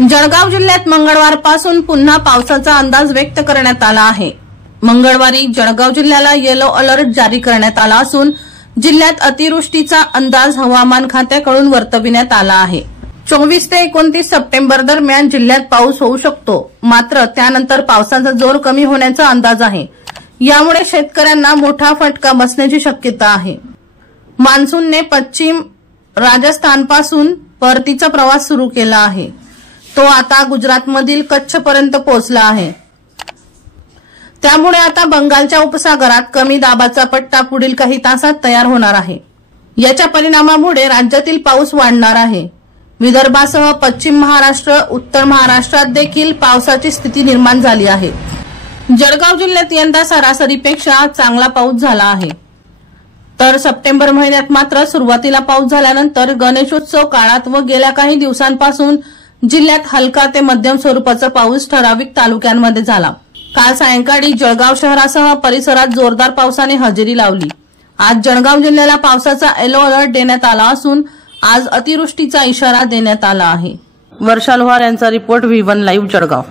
जळगाव जिल्ह्यात मंगळवारपासून पुन्हा पावसाचा अंदाज व्यक्त करण्यात आला आहे। मंगळवारी जळगाव जिल्ह्याला येलो अलर्ट जारी करण्यात आला असून जिल्ह्यात अतिवृष्टीचा अंदाज हवामान खात्याकडून वर्तविण्यात आला आहे। 24 ते 29 सप्टेंबर दरम्यान जिल्ह्यात पाऊस होऊ शकतो, मात्र त्यानंतर पावसाचा जोर कमी होण्याचा अंदाज आहे। यामुळे शेतकऱ्यांना मोठा फटका बसण्याची शक्यता आहे। मान्सूनने पश्चिम राजस्थानपासून परतीचा प्रवास सुरू केला आहे। तो आता गुजरातमधील कच्छपर्यंत पोहोचला आहे। त्यामुळे आता बंगालच्या उपसागरात कमी दाबाचा पट्टा पुढील काही तासात तयार होणार आहे। याच्या परिणामामुळे राज्यातील पाऊस वाढणार आहे। विदर्भासह पश्चिम महाराष्ट्र, उत्तर महाराष्ट्रात देखील पावसाची स्थिती निर्माण झाली आहे। जळगाव जिल्ह्यात यंदा सरासरीपेक्षा चांगला पाऊस झाला आहे। तर सप्टेंबर महिन्यात मात्र सुरुवातीला पाऊस झाल्यानंतर गणेशोत्सव काळात व गेल्या काही दिवसांपासून जिल्ह्यात हलका ते मध्यम स्वरूपाचा पाऊस ठराविक तालुक्यांमध्ये झाला। काल सायंकाळी जळगाव शहरासह परिसरात जोरदार पावसाने हजेरी लावली। आज जळगाव जिल्ह्याला पावसाचा येलो अलर्ट देण्यात आला असून आज अतिवृष्टीचा इशारा देण्यात आला आहे। वर्षा लोहार यांचा रिपोर्ट V1 लाईव्ह जळगाव।